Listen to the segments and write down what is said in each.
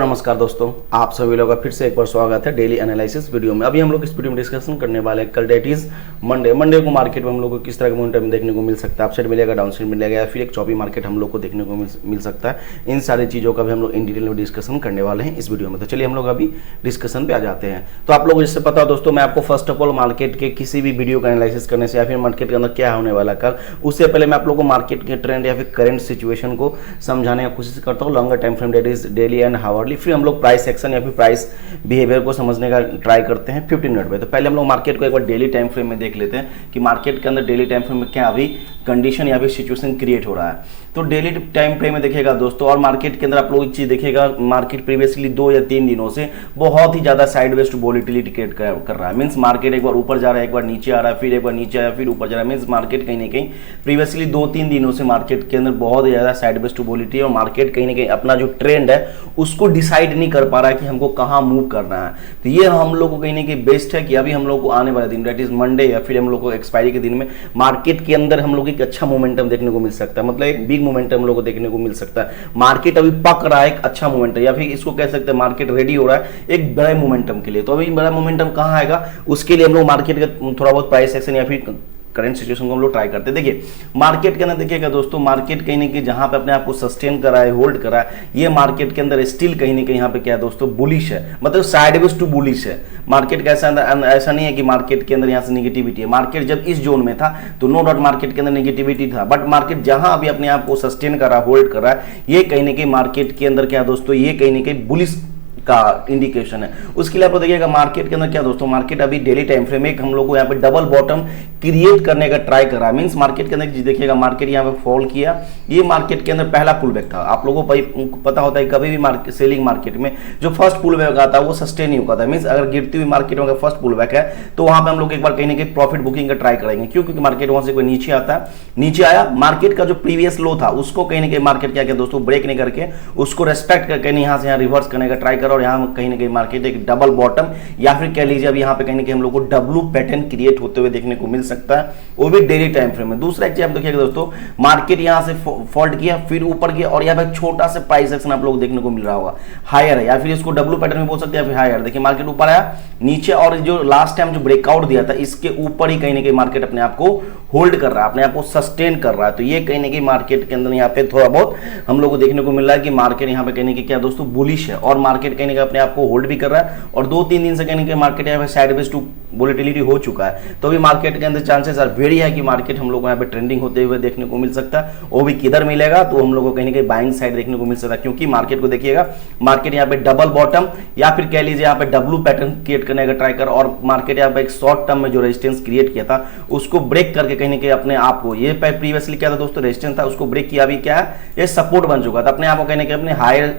नमस्कार दोस्तों, आप सभी लोगों का फिर से एक बार स्वागत है डेली एनालिसिस वीडियो में। अभी हम लोग इस वीडियो में डिस्कशन करने वाले हैं कल डेट इज मंडे को मार्केट में हम लोग को किस तरह का मोमेंटम देखने को मिल सकता है। अपसाइड मिलेगा, डाउन साइड मिलेगा या फिर एक चौपी मार्केट हम लोग को देखने को मिल सकता है। इन सारी चीज़ों का भी हम लोग इन डिटेल में डिस्कशन करने वाले हैं इस वीडियो में। तो चलिए हम लोग अभी डिस्कशन पे आ जाते हैं। तो आप लोग जिससे पता हो दोस्तों, मैं आपको फर्स्ट ऑफ ऑल मार्केट के किसी भी वीडियो का एनालिसिस करने से या फिर मार्केट के अंदर क्या होने वाला कल, उससे पहले मैं आप लोगों को मार्केट के ट्रेंड या फिर करंट सिचुएशन को समझाने की कोशिश करता हूँ longer time frame, that is daily and hourly. फिर हम लोग प्राइस एक्शन या फिर प्राइस बिहेवियर को समझने का ट्राई करते हैं 15 मिनट में। तो पहले हम लोग मार्केट को एक बार डेली टाइम फ्रेम में देख लेते हैं कि मार्केट के अंदर डेली टाइम फ्रेम में क्या अभी कंडीशन या फिर सिचुएशन क्रिएट हो रहा है। तो डेली टाइम फ्रेम में देखिएगा दोस्तों, और मार्केट के अंदर आप लोग एक चीज देखिएगा, मार्केट प्रीवियसली 2 या 3 दिनों से बहुत ही ज्यादा साइडवेज टू वोलेटिलिटी क्रिएट कर रहा है। मींस मार्केट एक बार ऊपर जा रहा है, एक बार नीचे आ रहा है, फिर एक बार नीचे आया, फिर ऊपर जा रहा है। मींस मार्केट कहीं ना कहीं प्रीवियसली 2-3 दिनों से मार्केट के अंदर बहुत ही ज्यादा साइडवेज टू वोलेटिलिटी, और मार्केट कहीं ना कहीं अपना जो ट्रेंड है उसको डिसाइड नहीं कर पा रहा है कि हमको कहाँ मूव करना है। तो ये हम लोग को कहीं ना कहीं बेस्ट है कि अभी हम लोग को आने वाले दिन दैट इज मंडे या फिर हम लोग को एक्सपायरी के दिन में मार्केट के अंदर हम लोग एक अच्छा मोमेंटम देखने को मिल सकता है। मतलब एक बिग मोमेंटम हम लोग को देखने को मिल सकता है। मार्केट अभी पक रहा है एक अच्छा मोमेंटम, या फिर इसको कह सकते हैं मार्केट रेडी हो रहा है एक बड़े मोमेंटम के लिए। तो अभी बड़ा मोमेंटम कहाँ आएगा, उसके लिए हम लोग मार्केट का थोड़ा बहुत प्राइस एक्शन या फिर करंट सिचुएशन को हम लोग ट्राई करते हैं। देखिए मार्केट के अंदर देखिएगा दोस्तों, मार्केट कहीं ना कहीं जहां पे अपने आप को सस्टेन करा है, होल्ड करा है, ये मार्केट के अंदर स्टिल कहीं ना कहीं यहाँ पे क्या है दोस्तों, बुलिश है। मतलब साइडवेज टू बुलिश है मार्केट का। ऐसा नहीं है कि मार्केट के अंदर यहाँ से निगेटिविटी है। मार्केट जब इस जोन में था तो नो डाउट मार्केट के अंदर निगेटिविटी था, बट मार्केट जहां अभी अपने आप को सस्टेन करा, होल्ड कर रहा है, ये कहीं ना कहीं मार्केट के अंदर क्या दोस्तों, ये कहीं ना कहीं बुलिश का इंडिकेशन है। उसके लिए आप देखिएगा मार्केट के अंदर क्या दोस्तों, मार्केट अभी डेली टाइम फ्रेम में हम लोग को यहाँ पे डबल बॉटम क्रिएट करने का ट्राई कर रहा है। मींस मार्केट के अंदर देखिएगा मार्केट यहाँ पे फॉल किया, ये मार्केट के अंदर पहला पुल बैक था। आप लोगों को पता होता है कभी भी सेलिंग मार्केट में जो फर्स्ट पुल बैक आता है वो सस्टेन नहीं होता है। मींस अगर गिरती हुई मार्केट में अगर फर्स्ट पुल बैक है तो वहां पे हम लोग एक बार कहीं ना कहीं प्रॉफिट बुकिंग का ट्राई करेंगे। क्यों? क्योंकि मार्केट वहां से कोई नीचे आता है, नीचे आया, मार्केट का जो प्रीवियस लो था उसको कहीं ना कहीं मार्केट क्या किया दोस्तों, ब्रेक नहीं करके उसको रेस्पेक्ट करके यहाँ से यहाँ रिवर्स करने का ट्राई करा, और यहाँ कहीं ना कहीं मार्केट एक डबल बॉटम या फिर कह लीजिए अब यहाँ पे कहीं ना कहीं हम लोग को डब्ल्यू पैटर्न क्रिएट होते हुए देखने को मिल सकता है, वो भी डेली टाइम फ्रेम में। दूसरा एक चीज आप देखिएगा दोस्तों, मार्केट यहाँ से फॉल्ट किया, फिर ऊपर गया, और यहाँ पे छोटा सा प्राइस एक्शन आप लोग देखने को मिल रहा होगा, हायर है या फिर इसको डब्ल्यू पैटर्न में बोल सकते हैं, या फिर हायर। देखिए मार्केट ऊपर आया, नीचे, और जो लास्ट टाइम जो ब्रेकआउट दिया था इसके ऊपर ही कहीं ना कहीं मार्केट अपने आप को होल्ड कर रहा है, अपने आप को सस्टेन कर रहा है। तो ये कहीं ना कहीं मार्केट के अंदर यहाँ पे थोड़ा बहुत हम लोग को देखने को मिल रहा है कि मार्केट यहाँ पे कहीं ना कहीं क्या दोस्तों, बुलिश है, और मार्केट कहीं ना कहीं अपने आप को होल्ड भी कर रहा है, और 2-3 दिन से कहीं ना कहीं मार्केट यहाँ पे साइडवेज टू वोलेटिलिटी हो चुका है। तो अभी मार्केट के अंदर चांसेस आर वेरी है कि मार्केट हम लोग को यहाँ पे ट्रेंडिंग होते हुए देखने को मिल सकता है। वो भी किधर मिलेगा, तो हम लोग को कहीं ना कहीं बाइंग साइड देखने को मिल सकता है। क्योंकि मार्केट को देखिएगा, मार्केट यहाँ पे डबल बॉटम या फिर कह लीजिए यहाँ पे डब्ल्यू पैटर्न क्रिएट करने का ट्राई कर, और मार्केट यहाँ पे एक शॉर्ट टर्म में जो रेजिस्टेंस क्रिएट किया था उसको ब्रेक करके कहीं ना कहीं अपने आप को, ये प्रीवियसली क्या था दोस्तों, रेजिस्टेंस था, उसको ब्रेक किया, अभी क्या है, ये सपोर्ट बन चुका था, अपने आप को कहीं ना कहीं अपने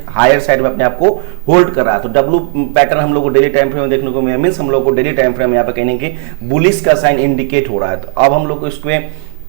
हायर साइड में अपने आप को होल्ड कर रहा है। तो डब्ल्यू पैटर्न हम लोग को डेली टाइम फ्रेम में देखने को मिला, मींस हम लोग को डेली टाइम फ्रेम यहाँ पे कहीं ना कहीं बुलिश का साइन इंडिकेट हो रहा है। तो अब हम लोग को इसको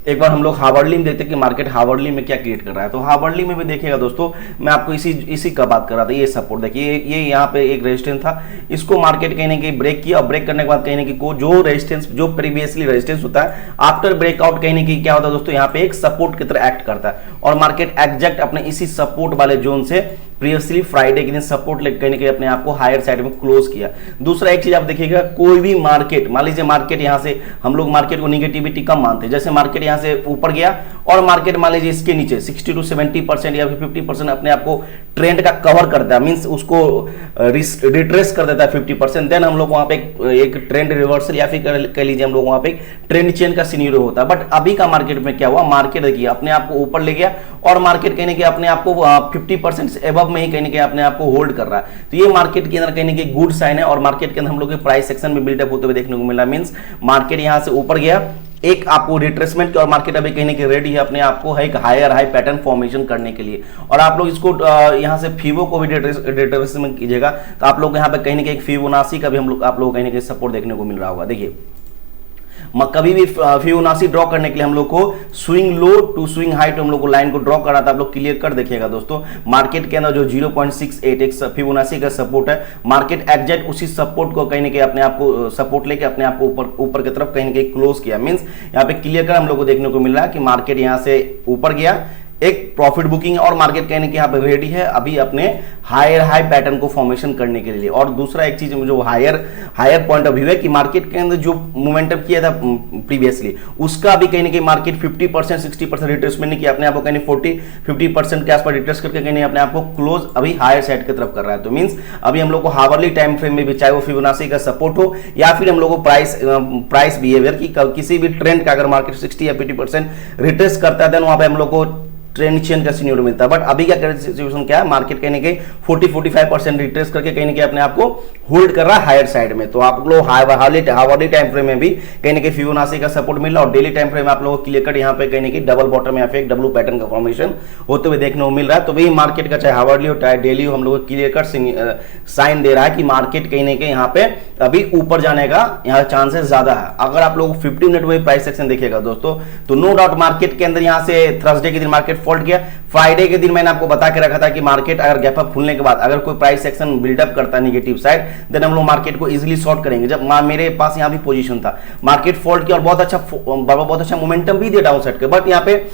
एक बार हम लोग हावर्डली में देखते हैं कि मार्केट हावर्डली में क्या क्रिएट कर रहा है। तो हावर्डली में भी देखिएगा दोस्तों, मैं आपको इसी का बात कर रहा था। ये सपोर्ट देखिए, ये यहाँ पे एक रेजिस्टेंस था, इसको मार्केट कहीं ना कहीं ब्रेक किया, और ब्रेक करने के बाद कहीं ना कहीं जो रेजिस्टेंस, जो प्रीवियसली रेजिस्टेंस होता है, आफ्टर ब्रेकआउट कहीं ना कहीं क्या होता है दोस्तों, यहाँ पे एक सपोर्ट की तरह एक्ट करता है, और मार्केट एग्जैक्ट अपने इसी सपोर्ट वाले जोन से प्रीवियसली फ्राइडे के दिन सपोर्ट लेकर कहीं ना कहीं अपने आप को हायर साइड में क्लोज किया। दूसरा एक चीज आप देखिएगा, कोई भी मार्केट, मान लीजिए मार्केट यहाँ से हम लोग मार्केट को निगेटिविटी कम मानते हैं, जैसे मार्केट यहाँ से ऊपर गया और मार्केट मान लीजिए इसके नीचे 60 to 70% या फिर 50% अपने आप को ट्रेंड का कवर करता है, मींस उसको रिट्रेस कर देता है 50%, देन हम लोग वहां पे एक ट्रेंड रिवर्सल या फिर कह लीजिए हम लोग वहां पे ट्रेंड चेंज का सिनेरियो होता है। बट अभी का मार्केट में क्या हुआ, मार्केट देखिए अपने आप को ऊपर ले गया, और मार्केट कहीं ना कहीं अपने आप को 50% से एबव में ही कहीं ना कहीं अपने आप को होल्ड कर रहा है। तो ये मार्केट के अंदर कहीं ना कहीं गुड साइन है, और मार्केट के अंदर हम लोग के प्राइस सेक्शन में बिल्डअप होते हुए देखने को मिला। मींस मार्केट यहां से ऊपर गया, एक आपको रिट्रेसमेंट, और मार्केट अभी कहीं ना कहीं रेडी है अपने आप को एक हायर हाई पैटर्न फॉर्मेशन करने के लिए। और आप लोग इसको यहां से फीवो को भी रिट्रेसमेंट कीजिएगा, तो आप लोग यहाँ पे कहीं ना कहीं फिबोनाची का भी आप लोग कहीं ना कहीं सपोर्ट देखने को मिल रहा होगा। देखिए कभी भी फिबोनाची ड्रॉ करने के लिए हम लोग को swing low to swing high तो हम लोग को लाइन को ड्रॉ करा था। आप लोग क्लियर कर देखिएगा दोस्तों, मार्केट के अंदर जो 0.68 एक फिबोनाची का सपोर्ट है, मार्केट एग्जैक्ट उसी सपोर्ट को कहीं ना कहीं अपने आप को सपोर्ट लेके अपने आप को ऊपर की तरफ कहीं ना कहीं क्लोज किया। मींस यहाँ पे क्लियर कर हम लोग को देखने को मिल रहा है कि मार्केट यहाँ से ऊपर गया, एक प्रॉफिट बुकिंग है और मार्केट कहने के यहाँ पे रेडी है अभी अपने हायर हाई पैटर्न को फॉर्मेशन करने के लिए। और दूसरा एक चीज जो हायर पॉइंट ऑफ व्यू है कि मार्केट के अंदर जो मोमेंटम किया था प्रीवियसली उसका भी कहीं ना कहीं मार्केट 50% 60% रिट्रेसमेंट नहीं किया, अपने आप को कहीं 40-50% के आसपास रिट्रेस करके कहीं अपने आप को क्लोज अभी हायर साइड की तरफ कर रहा है। तो मींस अभी हम लोग को हावरली टाइम फ्रेम में भी चाहे वो फिबोनाची का सपोर्ट हो या फिर हम लोग को प्राइस बिहेवियर की किसी भी ट्रेंड का अगर मार्केट 60 या 50% रिट्रेस करता है देन वहां पे हम लोग को ट्रेंड चेंज का सिनेरियो मिलता है। बट अभी क्या सिचुएशन क्या है, मार्केट कहीं ना कहीं 40-45% रिट्रेस करके कहीं ना कहीं अपने आप को होल्ड कर रहा है हायर साइड में। तो आप लोग हावरली टाइम फ्रेम में भी कहीं ना कहीं फिबोनाची का सपोर्ट मिल रहा है और डेली टाइम फ्रेम में आप लोगों को क्लियर कट यहाँ पे कहीं ना कहीं डबल बॉटम या फिर डब्ल्यू पैटर्न का फॉर्मेशन होते हुए देखने को मिल रहा है। तो वही मार्केट का चाहे हावरली हो चाहे डेली हो हम लोग को क्लियर कट साइन दे रहा है कि मार्केट कहीं ना कहीं यहाँ पे अभी ऊपर जाने का यहाँ चांसेस ज्यादा है। अगर आप लोग 50 मिनट में प्राइस सेक्शन देखिएगा दोस्तों तो नो डाउट मार्केट के अंदर यहाँ से थर्सडे के दिन मार्केट फॉल्ट किया, फ्राइडे के दिन मैंने आपको बता के रखा था कि मार्केट अगर गैप अप खुलने के बाद अगर कोई प्राइस सेक्शन बिल्डअप करता है नेगेटिव साइड देन हम लोग मार्केट को इजीली शॉर्ट करेंगे। जब मेरे पास यहाँ भी पोजीशन था मार्केट फॉल्ट किया और बहुत अच्छा मोमेंटम भी दिया डाउन साइड के, बट यहाँ पे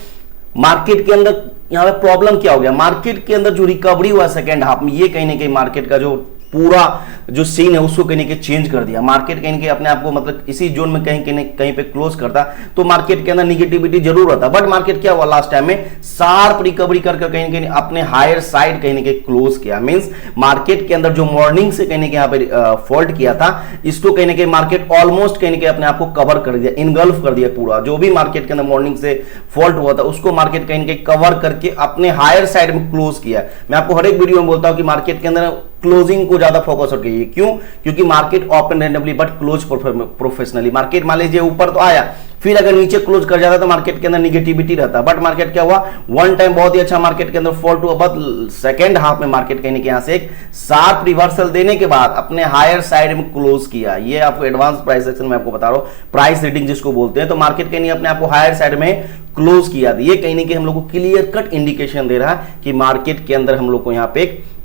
मार्केट के अंदर यहाँ पे प्रॉब्लम क्या हो गया, मार्केट के अंदर जो रिकवरी हुआ सेकेंड हाफ में ये कहीं ना कहीं मार्केट का जो पूरा जो सीन है उसको कहीं ना कहीं चेंज कर दिया। मार्केट कहीं ना कहीं अपने आप को मतलब इसी जोन में कहीं पे क्लोज करता तो मार्केट के अंदर निगेटिविटी जरूर होता, बट मार्केट क्या हुआ लास्ट टाइम में शार्प रिकवरी करके कहीं ना कहीं अपने हायर साइड कहीं ना कहीं क्लोज किया। मींस मार्केट के अंदर जो मॉर्निंग से कहीं ना कहीं यहाँ पे फॉल्ट किया था इसको कहीं ना कहीं मार्केट ऑलमोस्ट कहीं ना कहीं अपने आप को कवर कर दिया, इनगल्फ कर दिया पूरा। जो भी मार्केट के अंदर मॉर्निंग से फॉल्ट हुआ था उसको मार्केट कहीं ना कहीं कवर करके अपने हायर साइड में क्लोज किया। मैं आपको हर एक वीडियो में बोलता हूं कि मार्केट के अंदर क्लोजिंग को ज्यादा फोकस रखिए। क्यों? क्योंकि market open randomly but close professionally. Market मान लीजिए ऊपर तो आया फिर अगर नीचे क्लोज कर जाता तो मार्केट के अंदर निगेटिविटी रहता, बट मार्केट क्या हुआ वन टाइम बहुत ही अच्छा मार्केट के अंदर फॉल्ट हुआ, बट सेकंड हाफ में मार्केट कहीं यहां से एक शार्प रिवर्सल देने के बाद अपने हायर साइड में क्लोज किया। ये आपको एडवांस प्राइस सेक्शन में आपको बता रहा हूं, प्राइस रीडिंग जिसको बोलते हैं। तो मार्केट कहीं अपने आपको हायर साइड में क्लोज किया। ये कहीं ना कहीं हम लोग को क्लियर कट इंडिकेशन दे रहा है कि मार्केट के अंदर हम लोग को यहाँ पे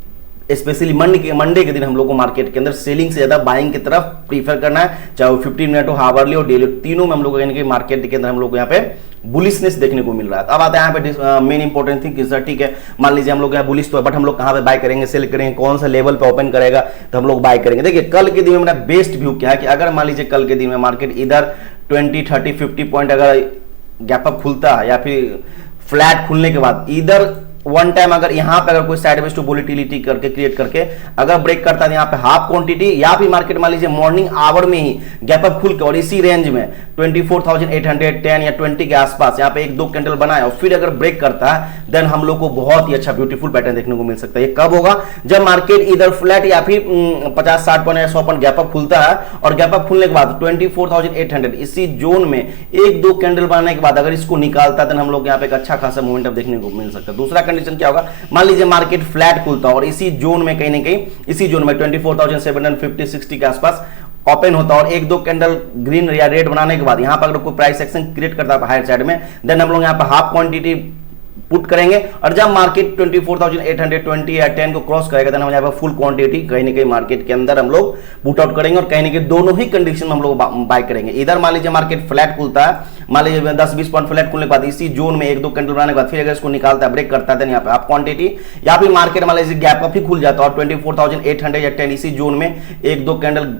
स्पेशली मंडे के दिन हम लोग को मार्केट के अंदर सेलिंग से ज्यादा बाइंग की तरफ प्रीफर करना है, चाहे वो 15 मिनट हो, हावरली हो, डेली, तीनों में हम लोग को मार्केट के अंदर हम लोग को यहाँ पे बुलिशनेस देखने को मिल रहा है। अब आता है यहाँ पे मेन इंपॉर्टेंट थिंग कि सर ठीक है मान लीजिए हम लोग यहाँ बुलिश तो है, बट हम लोग कहाँ पे बाय करेंगे, सेल करेंगे, कौन सा लेवल पे ओपन करेगा तो हम लोग बाय करेंगे। देखिए कल के दिन में मेरा बेस्ट व्यू क्या है कि अगर मान लीजिए कल के दिन में मार्केट इधर 20, 30, 50 पॉइंट अगर गैप अप खुलता है या फिर फ्लैट खुलने के बाद इधर वन टाइम अगर यहां पे अगर कोई साइडवेज टू वोलेटिलिटी करके क्रिएट करके अगर ब्रेक करता है यहाँ पे हाफ क्वांटिटी या फिर मार्केट मान लीजिए मॉर्निंग आवर में ही गैप अप खुल के और इसी रेंज में 24,810 या 20 के आसपास यहाँ पे एक दो कैंडल बनाए और फिर अगर ब्रेक करता है देन हम लोग को बहुत ही अच्छा ब्यूटीफुल पैटर्न देखने को मिल सकता है। ये कब होगा? जब मार्केट इधर फ्लैट या फिर 50-60 पॉइंट या 100 पॉइंट गैप अप खुलता है और गैप अप खुलने के बाद 24,800 इसी जोन में एक दो कैंडल बनाने के बाद अगर इसको निकालता है देन हम लोग यहाँ पे एक अच्छा खासा मोमेंटम देखने को मिल सकता है। दूसरा कंडीशन क्या होगा, मान लीजिए मार्केट फ्लैट खुलता और इसी जोन में कहीं ना कहीं इसी जोन में 24,750-60 के आसपास ओपन होता और एक दो कैंडल ग्रीन या रेड बनाने के बाद यहां पर अगर कोई प्राइस सेक्शन क्रिएट करता है हायर साइड में देन हम लोग यहां पर हाफ क्वांटिटी पुट करेंगे और जब मार्केट 24,820 या 10 को क्रॉस करेगा देन हम यहाँ पर फुल क्वांटिटी कहीं ना कहीं मार्केट के अंदर हम लोग पुट आउट करेंगे और कहीं ना कहीं दोनों ही कंडीशन में हम लोग बाय करेंगे। इधर मान लीजिए मार्केट फ्लैट खुलता है, मान लीजिए 10-20 पॉइंट फ्लैट खुलने के बाद इसी जोन में एक दो कैंडल बनाने के बाद फिर अगर इसको निकालता है ब्रेक करता है देन यहाँ पे आप क्वांटिटी या फिर मार्केट मान लीजिए गैप अप ही खुल जाता है और 24,800 या 10 इसी जोन में एक दो कैंडल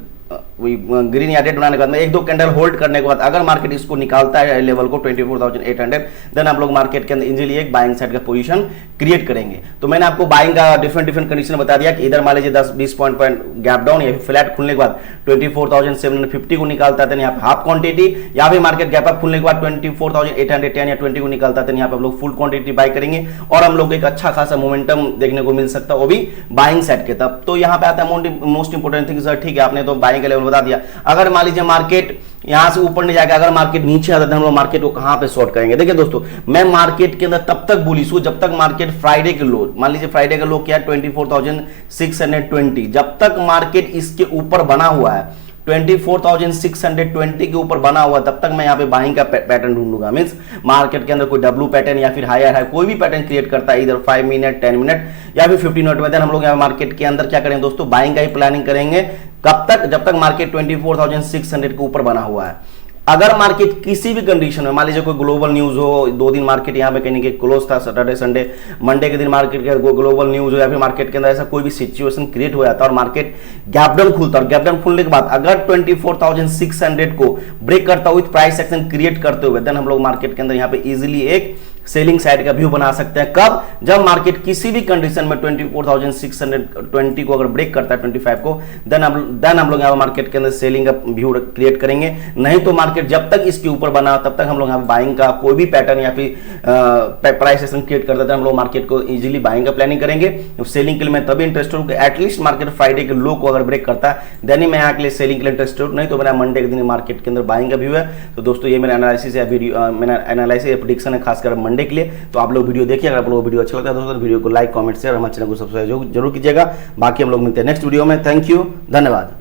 ग्रीन या रेड बनाने के बाद में एक दो कैंडल होल्ड करने के बाद अगर मार्केट इसको निकालता है लेवल को 24,800 देन हम लोग मार्केट के अंदर इजीली एक बाइंग साइड का पोजीशन क्रिएट करेंगे। तो मैंने आपको बाइंग का डिफरेंट कंडीशन बता दिया कि इधर मान लीजिए 10-20 पॉइंट गैप डाउन या फिर फ्लैट खुलने के बाद 24,750 को निकालता है यहाँ पे हाफ क्वांटिटी या फिर मार्केट गैप अप खुलने के बाद 24,810 या 20 को निकालता है यहाँ पे हम लोग फुल क्वांटिटी बाय करेंगे और हम लोग एक अच्छा खासा मोमेंटम देखने को मिल सकता है वो भी बाइंग साइड के। तब तो यहाँ पे आता है मोस्ट इंपोर्टेंट थिंग सर ठीक है आपने तो बाइंग का लेवल बता दिया, अगर मान लीजिए मार्केट यहां से ऊपर नहीं जाएगा, अगर मार्केट नीचे आता है हम लोग मार्केट को कहां पे शॉर्ट करेंगे। देखिए दोस्तों मैं मार्केट के अंदर तब तक बुलिश हूं जब तक मार्केट फ्राइडे के लो, मान लीजिए फ्राइडे का लो क्या है 24,620, जब तक मार्केट इसके ऊपर बना हुआ है 24,620 के ऊपर बना हुआ तब तक मैं यहाँ पे बाइंग का पैटर्न ढूंढूंगा। मींस मार्केट के अंदर कोई डब्ल्यू पैटर्न या फिर हायर हाई कोई भी पैटर्न क्रिएट करता है इधर 5 मिनट 10 मिनट या फिर 15 मिनट में देन हम लोग यहाँ मार्केट के अंदर क्या करेंगे दोस्तों बाइंग का ही प्लानिंग करेंगे। कब तक? जब तक मार्केट 24,600 के ऊपर बना हुआ है। अगर मार्केट किसी भी कंडीशन में, मान लीजिए कोई ग्लोबल न्यूज हो, 2 दिन मार्केट यहाँ पे कहीं के क्लोज था, सैटरडे संडे, मंडे के दिन मार्केट के ग्लोबल न्यूज हो या फिर मार्केट के अंदर ऐसा कोई भी सिचुएशन क्रिएट हो जाता है और मार्केट गैप डाउन खुलता है, और गैप डाउन खुलने के बाद अगर 24,600 को ब्रेक करता हुआ विद प्राइस एक्शन क्रिएट करते हुए, देन हम लोग मार्केट के अंदर यहाँ पे इजीली एक सेलिंग साइड का व्यू बना सकते हैं। कब? जब मार्केट किसी भी कंडीशन में 24,620 को अगर ब्रेक करता है 25 को, देन हम लोग यहाँ मार्केट के अंदर सेलिंग का व्यू क्रिएट करेंगे। नहीं तो मार्केट जब तक इसके ऊपर बना तब तक हम लोग यहाँ बाइंग का कोई भी पैटर्न या फिर प्राइस एक्शन क्रिएट करते थे, हम लोग मार्केट को इजीली बाइंग का प्लानिंग करेंगे। सेलिंग के लिए मैं तभी इंटरेस्टेड हूँ कि एटलीस्ट मार्केट फ्राइडे के लो को अगर ब्रेक करता है देन ही मैं यहाँ के लिए सेलिंग के लिए इंटरेस्टेड हूँ। नहीं तो मेरा मंडे के दिन मार्केट के अंदर बाइंग का व्यू है। तो दोस्तों ये मेरा एनालिसिस है, मेरा एनालिसिस या प्रेडिक्शन है खासकर मंडे के लिए। तो आप लोग वीडियो देखिए, अगर आप लोग वीडियो अच्छा लगता है दोस्तों वीडियो को लाइक, कमेंट, शेयर, हमारे चैनल को सब्सक्राइब जरूर कीजिएगा। बाकी हम लोग मिलते हैं नेक्स्ट वीडियो में। थैंक यू, धन्यवाद।